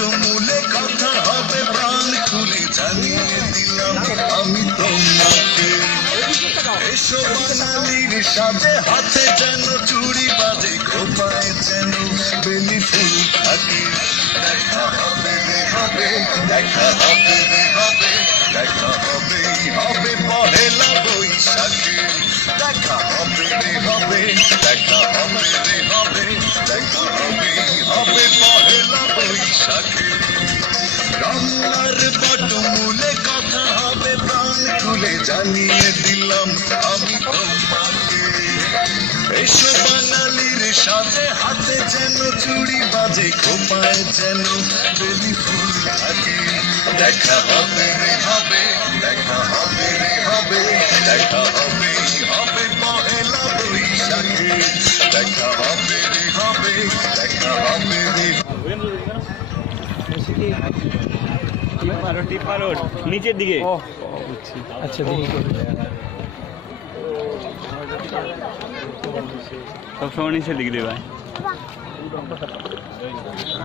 বটমূলে কথা হবে, প্রাণ খুলে জানিয়ে দিলাম, আমি তোমাকে। এসো বাঙালির সাথে হাতে যেন চুড়ি বাজে খোপায় যেন বেলি ফুল থাকে। দেখা হবে রে হবে, দেখা হবে রে হবে, দেখা হবে হবে পহেলা বৈশাখে। দেখা হবে রে হবে, দেখা বটমূলে কথা হবে, প্রাণ খুলে জানিয়ে দিলাম আমি তোমাকে। এসো বাঙালির সাথে হাতে যেন চুড়ি বাজে, খোপায় যেন বেলি ফুল থাকে। দেখা হবে রে, হবে, দেখা হবে রে, হবে, দেখা হবে হবে পহেলা বৈশাখে। দেখা হবে রে, হবে, দেখা হবে রে। টিপারো টিপারো নিচের দিকে। আচ্ছা দেখি। নিচের দিকে দেবে।